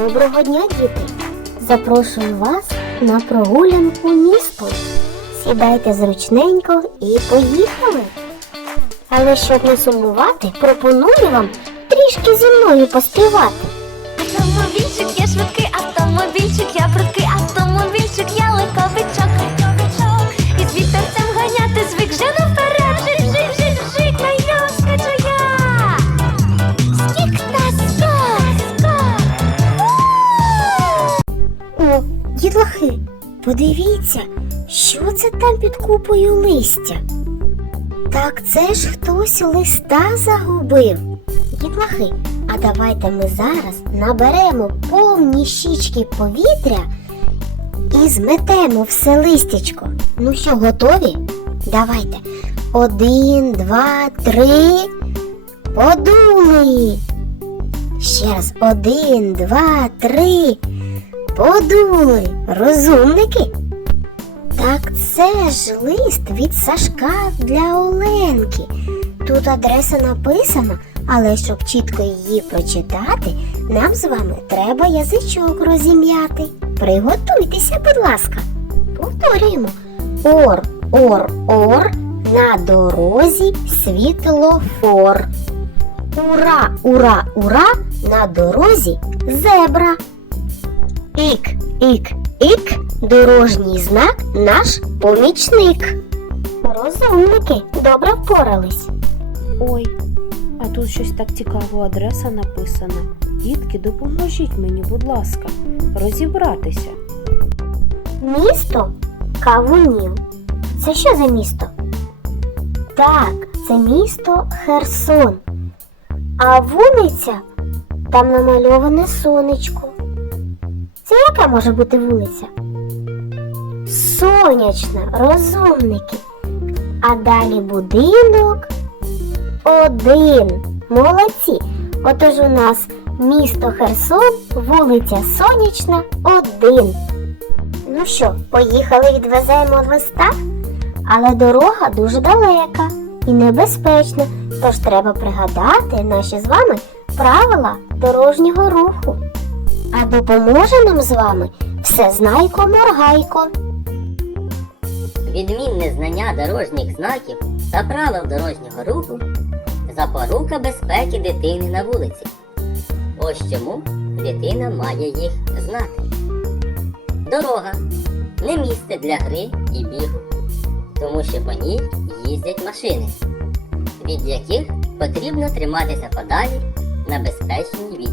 Доброго дня, діти! Запрошую вас на прогулянку містом. Сідайте зручненько і поїхали. Але щоб не сумувати, пропоную вам трішки зі мною поспівати. Автомобільчик, я швидкий подивіться, що це там під купою листя. Так це ж хтось листа загубив. Дітлахи, а давайте ми зараз наберемо повні щічки повітря і зметемо все листячко. Ну що, готові? Давайте. Один, два, три. Подули. Ще раз. Один, два, три. Подули, розумники. Так це ж лист від Сашка для Оленки. Тут адреса написана, але щоб чітко її прочитати, нам з вами треба язичок розім'яти. Приготуйтеся, будь ласка. Повторюємо. Ор, ор, ор, на дорозі світлофор. Ура, ура, ура, на дорозі зебра. Ік, ік, ік, дорожній знак наш помічник. Розумники добре впорались. Ой, а тут щось так цікаво адреса написана. Дітки, допоможіть мені, будь ласка, розібратися. Місто Кавунів. Це що за місто? Так, це місто Херсон. А вулиця там намальоване сонечко. Це яка може бути вулиця? Сонячна, розумники. А далі будинок один. Молодці. Отож у нас місто Херсон, вулиця Сонячна, один. Ну що, поїхали відвеземо листа? Але дорога дуже далека і небезпечна, тож треба пригадати наші з вами правила дорожнього руху. А допоможе нам з вами всезнайко Моргайко. Відмінне знання дорожніх знаків та правил дорожнього руху запорука безпеки дитини на вулиці. Ось чому дитина має їх знати. Дорога не місце для гри і бігу, тому що по ній їздять машини, від яких потрібно триматися подалі на безпечній відстані.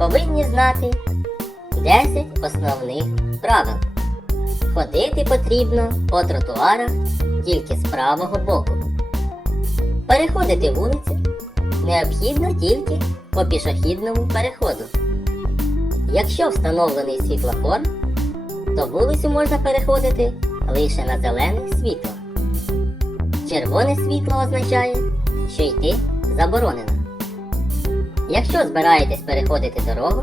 Повинні знати 10 основних правил. Ходити потрібно по тротуарах тільки з правого боку. Переходити вулицю необхідно тільки по пішохідному переходу. Якщо встановлений світлофор, то вулицю можна переходити лише на зелене світло. Червоне світло означає, що йти заборонено. Якщо збираєтесь переходити дорогу,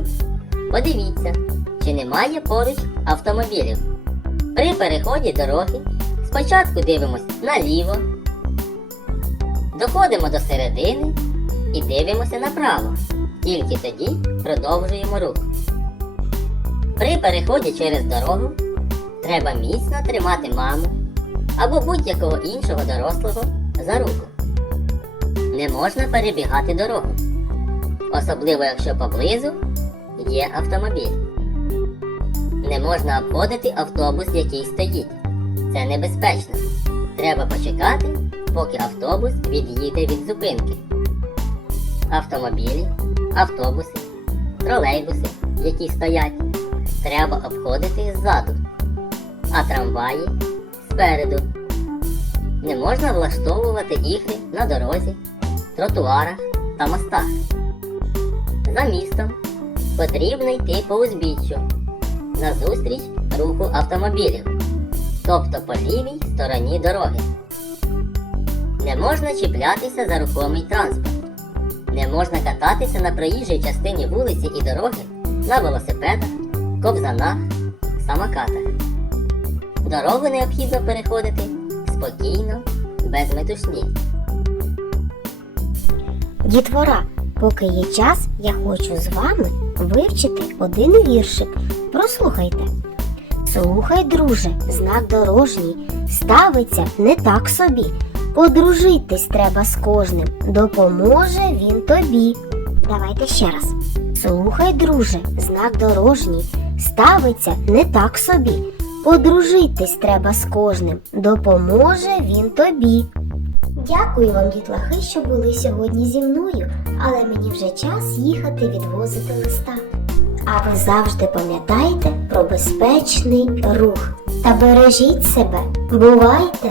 подивіться, чи немає поруч автомобілів. При переході дороги спочатку дивимось наліво, доходимо до середини і дивимося направо. Тільки тоді продовжуємо рух. При переході через дорогу треба міцно тримати маму або будь-якого іншого дорослого за руку. Не можна перебігати дорогу, особливо якщо поблизу є автомобіль. Не можна обходити автобус, який стоїть. Це небезпечно. Треба почекати, поки автобус від'їде від зупинки. Автомобілі, автобуси, тролейбуси, які стоять, треба обходити ззаду, а трамваї спереду. Не можна влаштовувати ігри на дорозі, тротуарах та мостах. За містом потрібно йти по узбіччю назустріч руху автомобілів, тобто по лівій стороні дороги. Не можна чіплятися за рухомий транспорт. Не можна кататися на проїжджій частині вулиці і дороги на велосипедах, ковзанах, самокатах. Дорогу необхідно переходити спокійно, без метушні. Дітвора, Поки є час, я хочу з вами вивчити один віршик. Прослухайте. Слухай, друже, знак дорожній, ставиться не так собі. Подружитись треба з кожним, допоможе він тобі. Давайте ще раз. Слухай, друже, знак дорожній, ставиться не так собі. Подружитись треба з кожним, допоможе він тобі. Дякую вам, дітлахи, що були сьогодні зі мною, але мені вже час їхати відвозити листа. А ви завжди пам'ятайте про безпечний рух та бережіть себе. Бувайте!